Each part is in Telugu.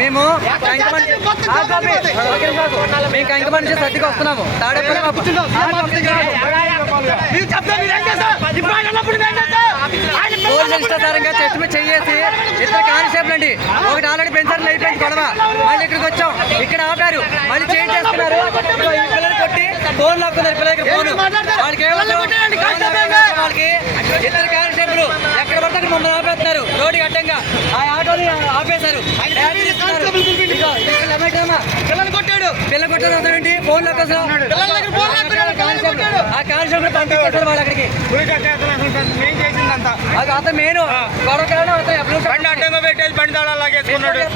మేము కంకమని నుంచి సర్దికి వస్తున్నాము. ఇష్టాధారంగా చెట్టు మీద చెయ్యేసి ఇద్దరు కానిస్టేబుల్ అండి, ఒకటి ఆల్రెడీ పెంచారు, అయిపోయింది గొడవ. మళ్ళీ ఇక్కడికి వచ్చాం, ఇక్కడ ఆపారు, మళ్ళీ చేంజ్ చేస్తున్నారు. పిల్లలు కొట్టి ఫోన్ లాక్కున్నారు, పిల్లలకి ఫోన్. వాళ్ళకి వాళ్ళకి ఇద్దరు కానిస్టేబుల్ ఎక్కడ పడితే అక్కడ మమ్మల్ని ఆపేస్తున్నారు. రోడ్డు అడ్డంగా ఆ ఆటోని ఆపేశారు. పిల్లలు కొట్టాడు, పిల్లలు కొట్టాడు అతనండి ఫోన్ లాక్. ఆ కానిస్టేబుల్ పంపించారు వాళ్ళు అక్కడికి. అతను మెయిన్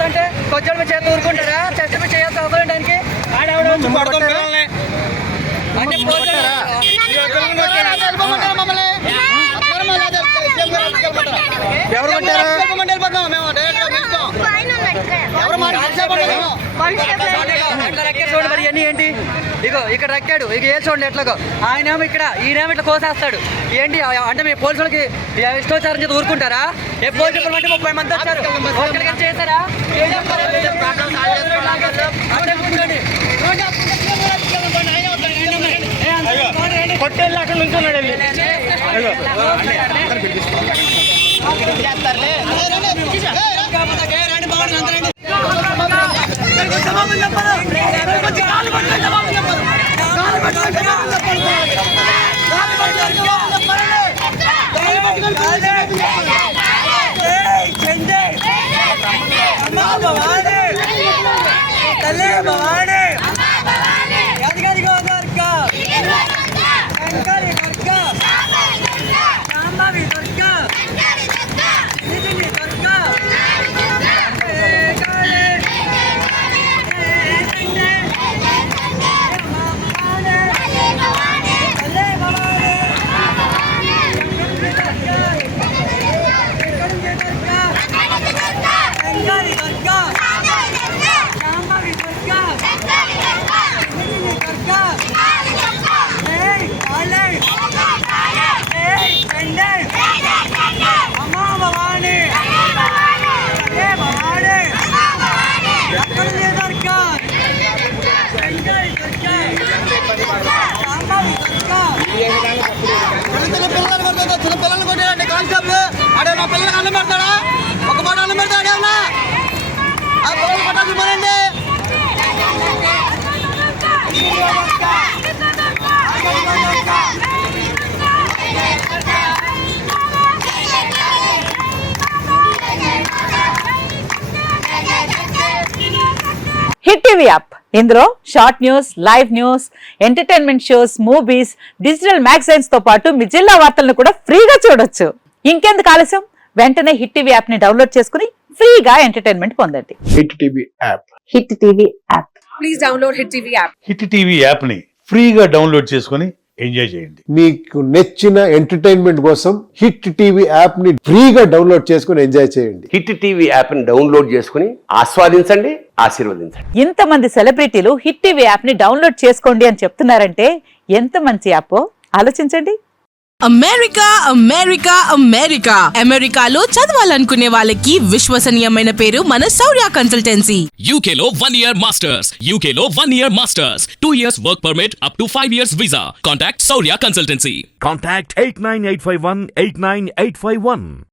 అంటే కొంచెం చేతి ఊరుకుంటారా? చెస్ట్ మీద చేయాల్సి అవసరం దానికి ఎవరు చూడండి మరి ఇవన్నీ ఏంటి? ఇగో ఇక్కడ రక్కాడు, ఇక ఏ చూడండి ఎట్లాగో. ఆయనేమో ఇక్కడ, ఈయనేమో ఇట్లా కోసేస్తాడు. ఏంటి అంటే మీ పోలీసులకి ఇష్టోచారం చేసి ఊరుకుంటారా? ఏ పోలీసులు అంటే 30 మంది వచ్చారు, ఒక్కరికి చేశారా? కొట్టేళ్ళు అక్కడ నుంచున్నాడు. చిన్నపిల్లలు కొట్టాడండి కానిస్టేబుల్. అడే నా పిల్లలకు అన్నం పెడతాడా? ఒక మాట అన్నం పెడతాడు ఏమన్నా? ఆ పిల్లలు కొట్టాల్సి పోనండి. హిట్ టీవీ యాప్, ఇందులో short news, live news, entertainment shows, movies, digital magazines తో పాటు మీ జిల్లా వార్తలను కూడా ఫ్రీగా చూడొచ్చు. ఇంకెందుకు ఆలస్యం, వెంటనే హిట్ టీవీ యాప్ ని డౌన్లోడ్ చేసుకుని ఫ్రీగా ఎంటర్టైన్మెంట్ పొందండి. Hit TV app, hit TV app, please download hit TV app. Hit TV app ని ఫ్రీగా డౌన్లోడ్ చేసుకుని ఎంజాయ్ చేయండి. మీకు నచ్చిన ఎంటర్టైన్మెంట్ కోసం హిట్ టీవీ యాప్ ని ఫ్రీగా డౌన్లోడ్ చేసుకుని ఎంజాయ్ చేయండి. హిట్ టీవీ యాప్ ని డౌన్లోడ్ చేసుకుని ఆస్వాదించండి, ఆశీర్వదించండి. ఇంతమంది సెలబ్రిటీలు హిట్ టీవీ యాప్ ని డౌన్లోడ్ చేసుకోండి అని చెప్తున్నారంటే ఎంత మంచి యాప్ ఆలోచించండి. అమెరికా అమెరికా అమెరికా అమెరికాలో చదవాలనుకునే వాళ్ళకి విశ్వసనీయమైన పేరు మన శౌర్య కన్సల్టెన్సీ. UK లో 1 year masters, UK లో 1 year masters, 2 years work permit up to 5 years visa. Contact Shaurya Consultancy. Contact 89851 89851.